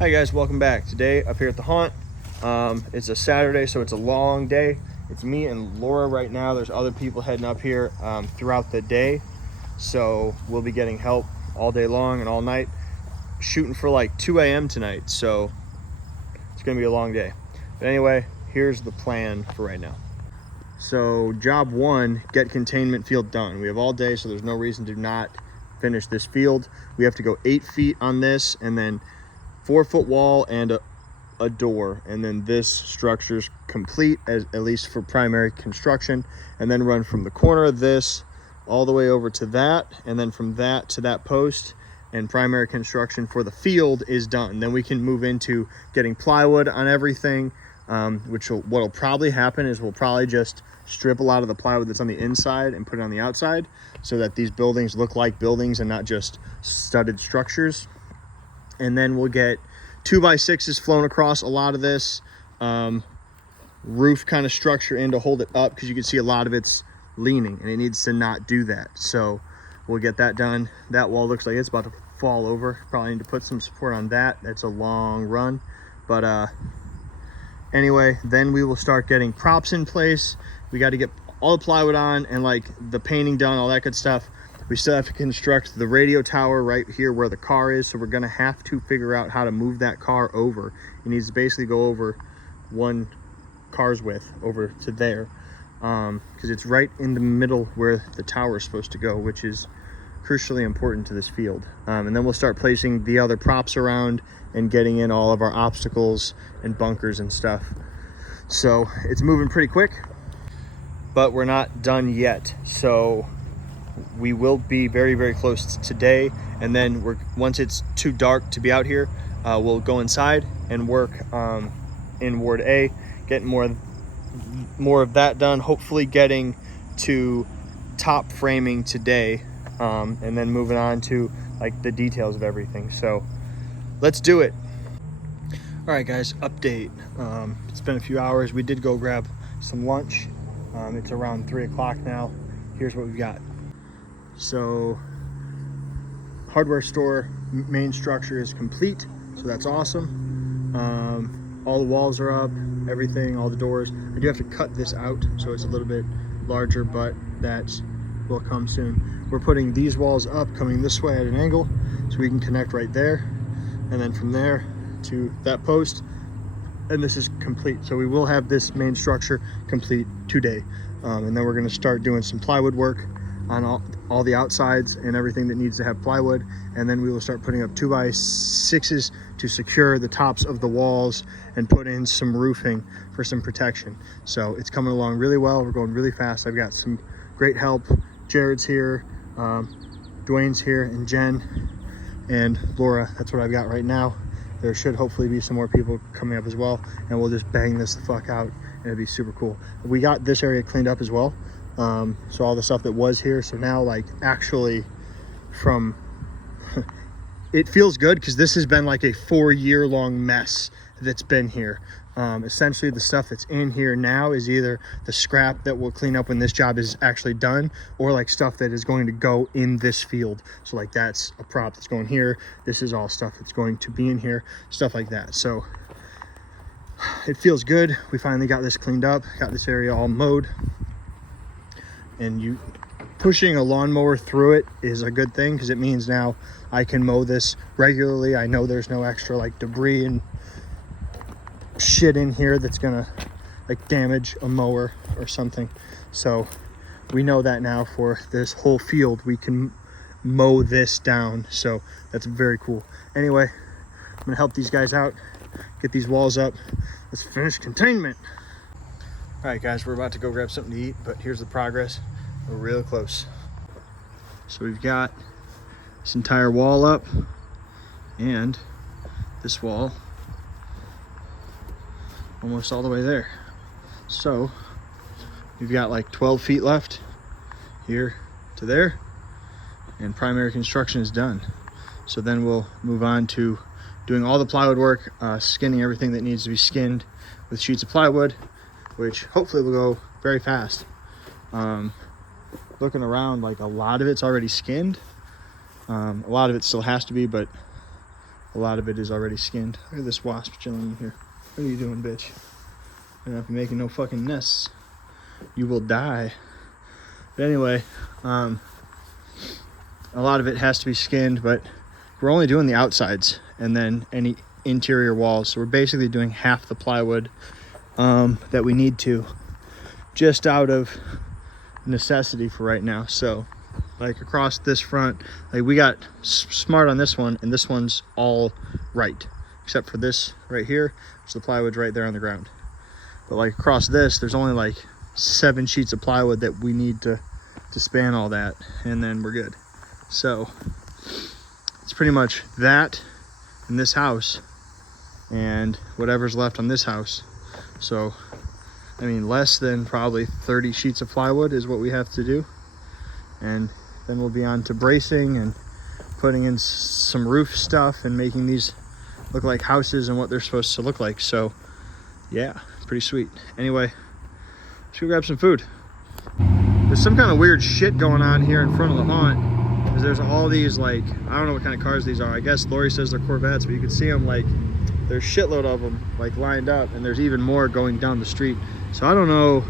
Hi guys, welcome back. Today up here at the haunt. It's a Saturday, so it's a long day. It's me and Laura right now. There's other people heading up here throughout the day, so we'll be getting help all day long and all night, shooting for like 2 a.m. tonight, so it's gonna be a long day. But anyway, here's the plan for right now. So job one, get containment field done. We have all day, so there's no reason to not finish this field. We have to go 8 feet on this, and then 4-foot wall and a door, and then this structure's complete, at least for primary construction, and then run from the corner of this all the way over to that, and then from that to that post, and primary construction for the field is done. Then we can move into getting plywood on everything, what'll probably happen is we'll probably just strip a lot of the plywood that's on the inside and put it on the outside, so that these buildings look like buildings and not just studded structures. And then we'll get 2x6s flown across a lot of this roof kind of structure in to hold it up, because you can see a lot of it's leaning and it needs to not do that. So we'll get that done. That wall looks like it's about to fall over. Probably need to put some support on that. That's a long run, but anyway, then we will start getting props in place. We got to get all the plywood on and like the painting done, all that good stuff. We still have to construct the radio tower right here where the car is, so we're gonna have to figure out how to move that car over. It needs to basically go over one car's width over to there, because it's right in the middle where the tower is supposed to go, which is crucially important to this field. And then we'll start placing the other props around and getting in all of our obstacles and bunkers and stuff. So it's moving pretty quick, but we're not done yet. So we will be very, very close today, and then once it's too dark to be out here, we'll go inside and work in Ward A, getting more of that done, hopefully getting to top framing today, and then moving on to like the details of everything. So let's do it. All right guys, update. It's been a few hours. We did go grab some lunch. It's around 3 o'clock now. Here's what we've got. So hardware store main structure is complete, so that's awesome. All the walls are up, everything, all the doors. I do have to cut this out, so it's a little bit larger, but that will come soon. We're putting these walls up, coming this way at an angle, so we can connect right there, and then from there to that post, and this is complete. So we will have this main structure complete today, and then we're going to start doing some plywood work on all the outsides and everything that needs to have plywood, and then we will start putting up 2x6s to secure the tops of the walls and put in some roofing for some protection. So it's coming along really well. We're going really fast. I've got some great help. Jared's here, Dwayne's here, and Jen and Laura. That's what I've got right now. There should hopefully be some more people coming up as well, and we'll just bang this the fuck out, and it'll be super cool. We got this area cleaned up as well. So all the stuff that was here, so now like actually from it feels good, because this has been like a 4-year long mess that's been here. Essentially the stuff that's in here now is either the scrap that we'll clean up when this job is actually done, or like stuff that is going to go in this field. So like that's a prop that's going here, this is all stuff that's going to be in here, stuff like that. So it feels good. We finally got this cleaned up, got this area all mowed. And pushing a lawnmower through it is a good thing, because it means now I can mow this regularly. I know there's no extra like debris and shit in here that's gonna like damage a mower or something. So we know that now for this whole field we can mow this down, so that's very cool. Anyway, I'm gonna help these guys out, get these walls up. Let's finish containment. All right guys, we're about to go grab something to eat, but here's the progress. We're real close. So we've got this entire wall up, and this wall almost all the way there. So we've got like 12 feet left here to there, and primary construction is done. So then we'll move on to doing all the plywood work, skinning everything that needs to be skinned with sheets of plywood, which hopefully will go very fast. Looking around, like a lot of it's already skinned. A lot of it still has to be, but a lot of it is already skinned. Look at this wasp chilling in here. What are you doing, bitch? You're not making no fucking nests. You will die. But anyway, a lot of it has to be skinned, but we're only doing the outsides and then any interior walls. So we're basically doing half the plywood that we need to, just out of necessity for right now. So like across this front, like we got smart on this one, and this one's all right except for this right here, so the plywood's right there on the ground. But like across this, there's only like 7 sheets of plywood that we need to span all that, and then we're good. So it's pretty much that in this house and whatever's left on this house. So I mean, less than probably 30 sheets of plywood is what we have to do, and then we'll be on to bracing and putting in some roof stuff and making these look like houses and what they're supposed to look like. So yeah, pretty sweet. Anyway, let's go grab some food. There's some kind of weird shit going on here in front of the haunt, because there's all these, like, I don't know what kind of cars these are. I guess Lori says they're Corvettes, but you can see them, like, there's a shitload of them, like, lined up, and there's even more going down the street. So I don't know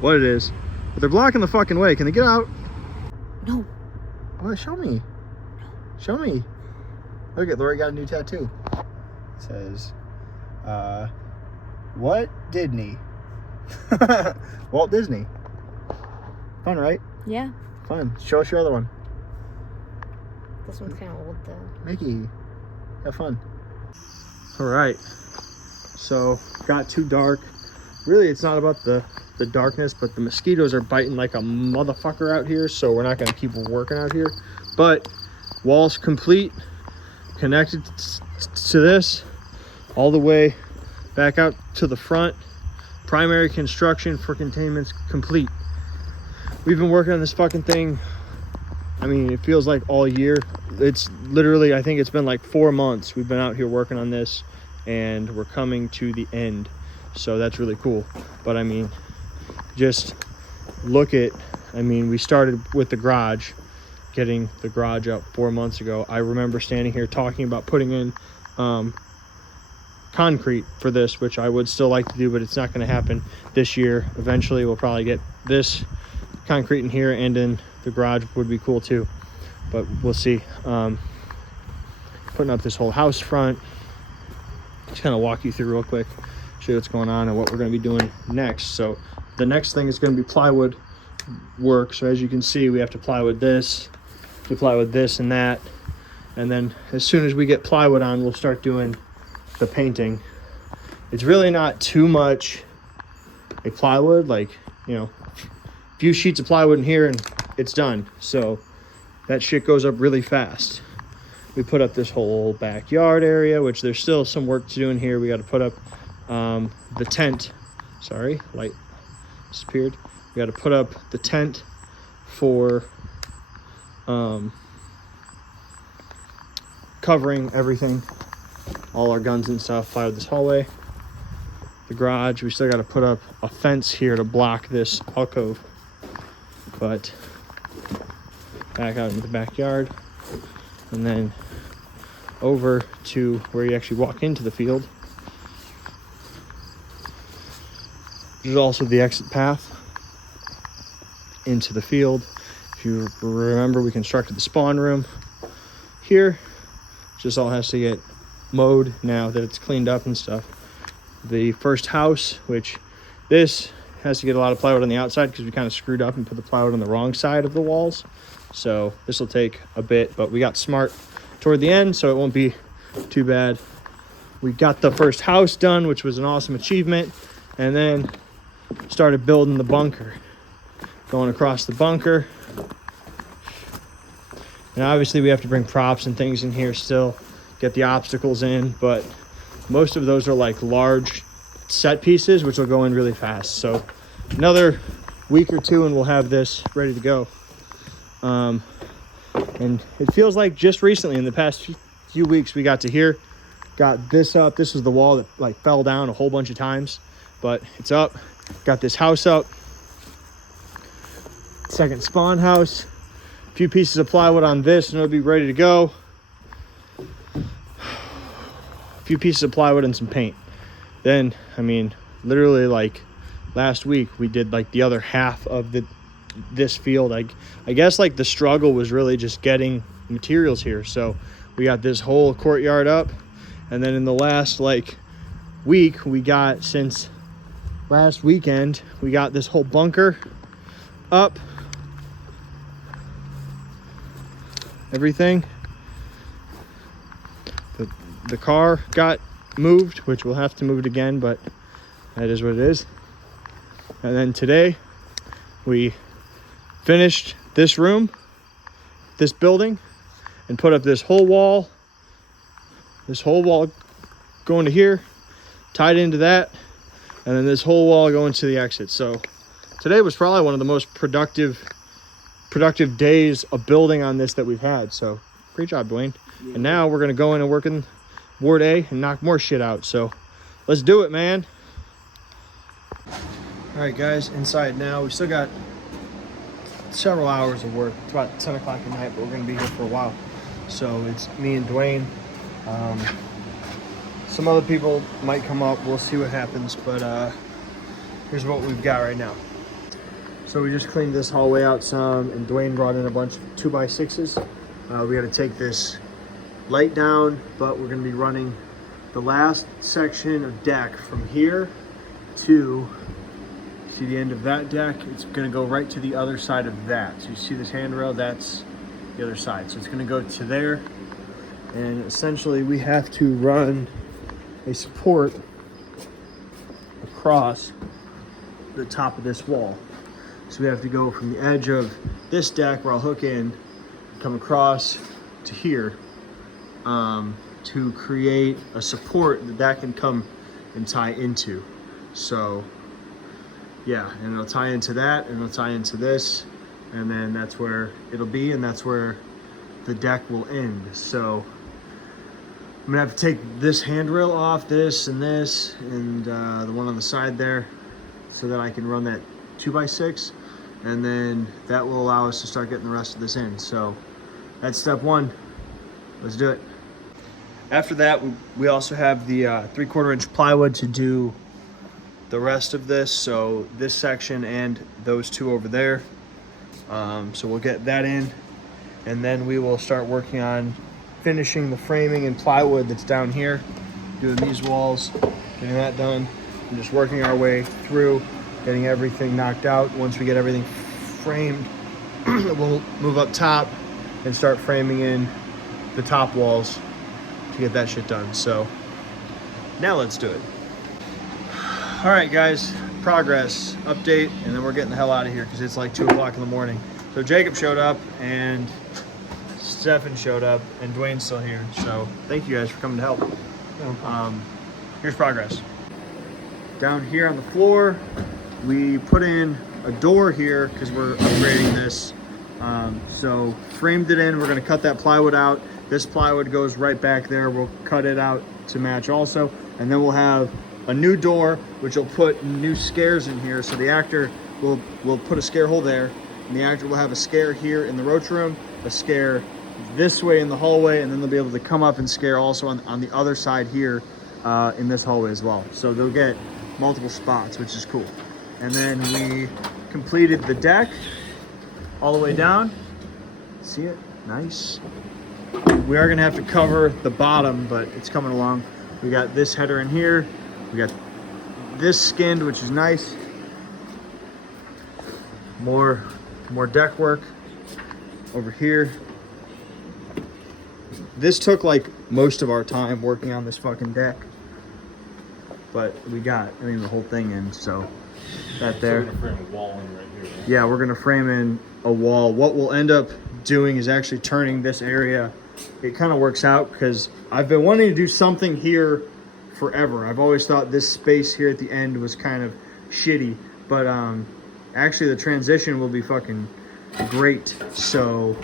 what it is, but they're blocking the fucking way. Can they get out? No. Well, show me. Show me. Look at Lori got a new tattoo. It says, what Disney? Walt Disney. Fun, right? Yeah. Fun. Show us your other one. This one's kind of old though. Mickey, have fun. All right. So got too dark. Really, it's not about the darkness, but the mosquitoes are biting like a motherfucker out here, so we're not going to keep working out here. But wall's complete, connected to this all the way back out to the front. Primary construction for containment's complete. We've been working on this fucking thing, I mean, it feels like all year. It's literally, I think it's been like 4 months we've been out here working on this, and we're coming to the end. So that's really cool. But I mean, just look at, I mean, we started with the garage, getting the garage up 4 months ago. I remember standing here talking about putting in concrete for this, which I would still like to do, but it's not going to happen this year. Eventually we'll probably get this concrete in here, and in the garage would be cool too, but we'll see. Putting up this whole house front. Just kind of walk you through real quick, show you what's going on and what we're going to be doing next. So the next thing is going to be plywood work. So as you can see, we have to plywood this, and that, and then as soon as we get plywood on, we'll start doing the painting. It's really not too much a plywood, like, you know, a few sheets of plywood in here and it's done. So that shit goes up really fast. We put up this whole backyard area, which there's still some work to do in here. We got to put up the tent. Sorry, light disappeared. We got to put up the tent for covering everything, all our guns and stuff. Plywood this hallway, the garage. We still got to put up a fence here to block this alcove. But back out into the backyard, and then over to where you actually walk into the field. There's also the exit path into the field. If you remember, we constructed the spawn room here. Just all has to get mowed now that it's cleaned up and stuff. The first house, which this has to get a lot of plywood on the outside because we kind of screwed up and put the plywood on the wrong side of the walls. So this will take a bit, but we got smart toward the end, so it won't be too bad. We got the first house done, which was an awesome achievement, and then started building the bunker. Going across the bunker. And obviously we have to bring props and things in here still, get the obstacles in, but most of those are like large set pieces, which will go in really fast. So another week or two and we'll have this ready to go. And it feels like just recently in the past few weeks we got to here, got this up. This is the wall that like fell down a whole bunch of times, but it's up. Got this house up, second spawn house, a few pieces of plywood on this, and it'll be ready to go. few pieces of plywood and some paint. Then, I mean, literally like last week we did like the other half of this field. I guess like the struggle was really just getting materials here. So we got this whole courtyard up, and then in the last like week, we got, since last weekend, we got this whole bunker up, everything. The car got moved, which we'll have to move it again, but that is what it is. And then today we finished this room, this building, and put up this whole wall going to here, tied into that, and then this whole wall going to the exit. So today was probably one of the most productive days of building on this that we've had. So great job, Dwayne. Yeah. And now we're gonna go in and work in Ward A and knock more shit out. So let's do it, man. All right, guys, inside now. We still got several hours of work. It's about 10 o'clock at night, but we're gonna be here for a while. So it's me and Dwayne. Some other people might come up. We'll see what happens, but here's what we've got right now. So we just cleaned this hallway out some, and Dwayne brought in a bunch of 2x6s. We got to take this light down, but we're going to be running the last section of deck from here to, see the end of that deck? It's going to go right to the other side of that. So you see this handrail? That's the other side. So it's going to go to there, and essentially we have to run a support across the top of this wall. So we have to go from the edge of this deck where I'll hook in, come across to here, to create a support that can come and tie into. So yeah, and it'll tie into that, and it'll tie into this, and then that's where it'll be, and that's where the deck will end. So I'm gonna have to take this handrail off, this, and the one on the side there, so that I can run that 2x6, and then that will allow us to start getting the rest of this in. So that's step one. Let's do it. After that, we also have the 3/4 inch plywood to do the rest of this. So this section and those two over there. So we'll get that in, and then we will start working on finishing the framing and plywood that's down here, doing these walls, getting that done, and just working our way through, getting everything knocked out. Once we get everything framed, we'll move up top and start framing in the top walls to get that shit done. So now let's do it. All right, guys, progress update, and then we're getting the hell out of here because it's like 2 o'clock in the morning. So Jacob showed up, and Stefan showed up, and Dwayne's still here. So thank you guys for coming to help. Here's progress. Down here on the floor, we put in a door here because we're upgrading this. So framed it in. We're going to cut that plywood out. This plywood goes right back there. We'll cut it out to match also, and then we'll have a new door, which will put new scares in here. So the actor will put a scare hole there, and the actor will have a scare here in the roach room, a scare this way in the hallway, and then they'll be able to come up and scare also on the other side here in this hallway as well. So they'll get multiple spots, which is cool. And then we completed the deck all the way down. See it? Nice. We are gonna have to cover the bottom, but it's coming along. We got this header in here. We got this skinned, which is nice. More deck work over here. This took like most of our time working on this fucking deck, but we got, I mean, the whole thing in. So that there. So we're gonna frame a wall in right here, right? Yeah, we're gonna frame in a wall. What we'll end up doing is actually turning this area. It kind of works out because I've been wanting to do something here forever. I've always thought this space here at the end was kind of shitty, but actually the transition will be fucking great. So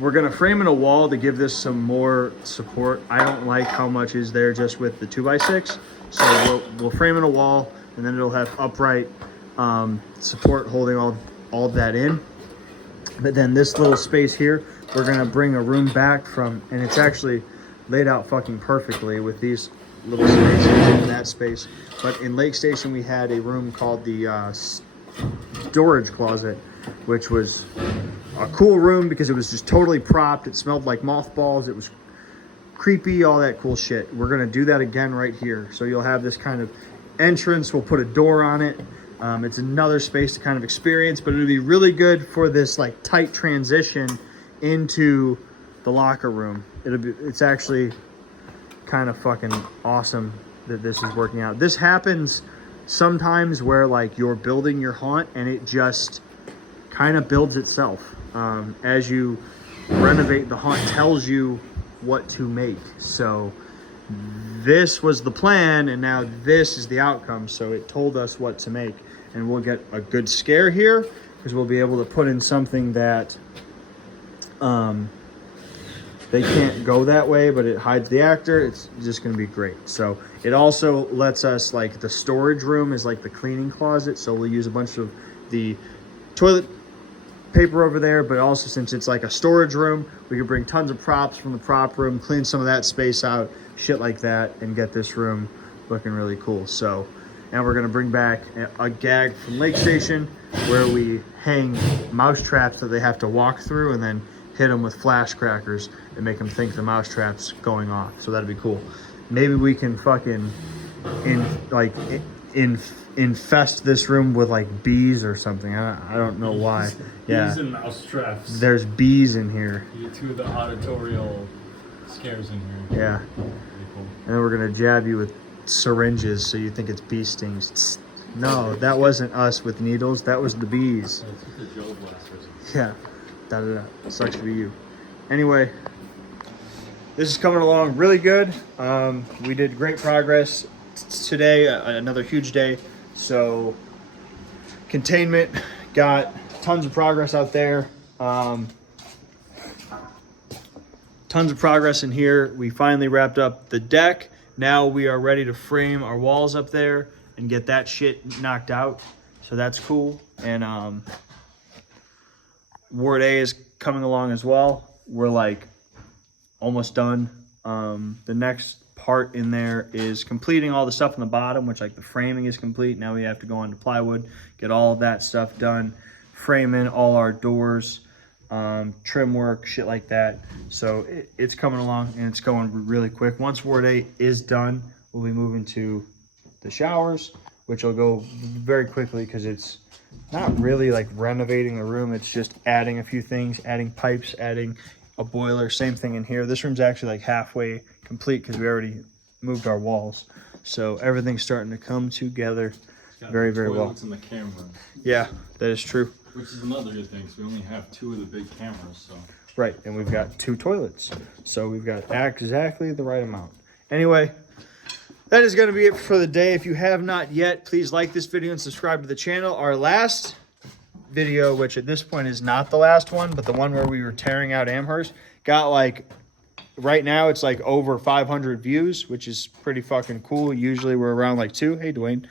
we're gonna frame in a wall to give this some more support. I don't like how much is there just with the 2x6. So we'll frame in a wall, and then it'll have upright support holding all of that in. But then this little space here, we're gonna bring a room back from, and it's actually laid out fucking perfectly with these little spaces in that space. But in Lake Station, we had a room called the storage closet, which was a cool room because it was just totally propped. It smelled like mothballs. It was creepy, all that cool shit. We're gonna do that again right here. So you'll have this kind of entrance. We'll put a door on it. It's another space to kind of experience, but it'll be really good for this like tight transition into the locker room. It's actually kind of fucking awesome that this is working out. This happens sometimes where like you're building your haunt and it just kind of builds itself. As you renovate, the haunt tells you what to make. So this was the plan and now this is the outcome. So it told us what to make, and we'll get a good scare here because we'll be able to put in something that they can't go that way, but it hides the actor. It's just going to be great. So it also lets us, like, the storage room is like the cleaning closet. So we'll use a bunch of the toilet paper over there, but also since it's like a storage room, we can bring tons of props from the prop room, clean some of that space out, shit like that, and get this room looking really cool. So, and we're going to bring back a gag from Lake Station where we hang mouse traps that they have to walk through and then hit them with flash crackers and make them think the mouse trap's going off. So that'd be cool. Maybe we can fucking infest this room with like bees or something. I don't know why. Yeah. Bees and mouse traps. There's bees in here. You get two of the auditorial scares in here. Yeah. Pretty cool. And then we're gonna jab you with syringes so you think it's bee stings. No, that wasn't us with needles. That was the bees. It's with the Joe blasters. Yeah. Da-da-da. Sucks to be you. Anyway, this is coming along really good. We did great progress today. Another huge day. So Containment got tons of progress out there. Tons of progress in here. We finally wrapped up the deck. Now we are ready to frame our walls up there and get that shit knocked out. So that's cool. And Ward A is coming along as well. We're like almost done. The next part in there is completing all the stuff on the bottom, which like the framing is complete. Now we have to go on to plywood, get all of that stuff done, frame in all our doors, trim work, shit like that. So it's coming along and it's going really quick. Once Ward A is done, we'll be moving to the showers, which will go very quickly because it's not really like renovating the room. It's just adding a few things, adding pipes, adding a boiler. Same thing in here. This room's actually like halfway complete because we already moved our walls. So everything's starting to come together very, very well. In the camera. Yeah, that is true. Which is another good thing. So we only have two of the big cameras. So. Right, and we've got 2 toilets. So we've got exactly the right amount. Anyway, that is going to be it for the day. If you have not yet, please like this video and subscribe to the channel. Our last video, which at this point is not the last one, but the one where we were tearing out Amherst, got like, right now it's like over 500 views, which is pretty fucking cool. Usually we're around like 2. Hey, Dwayne.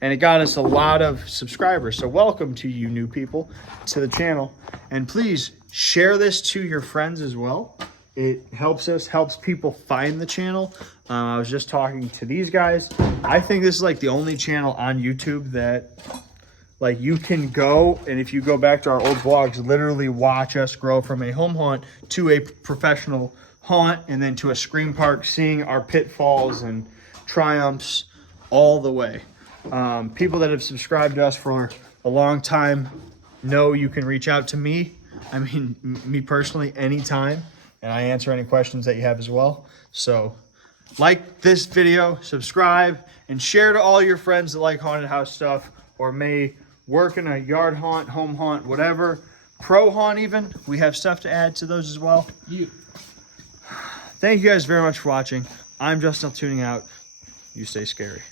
And it got us a lot of subscribers. So welcome to you new people to the channel. And please share this to your friends as well. It helps us, helps people find the channel. I was just talking to these guys. I think this is like the only channel on YouTube that like you can go, and if you go back to our old vlogs, literally watch us grow from a home haunt to a professional haunt and then to a scream park, seeing our pitfalls and triumphs all the way. People that have subscribed to us for a long time know you can reach out to me. I mean, me personally, anytime. And I answer any questions that you have as well. So like this video, subscribe, and share to all your friends that like haunted house stuff or may work in a yard haunt, home haunt, whatever. Pro haunt even. We have stuff to add to those as well. Thank you guys very much for watching. I'm Justin tuning out. You stay scary.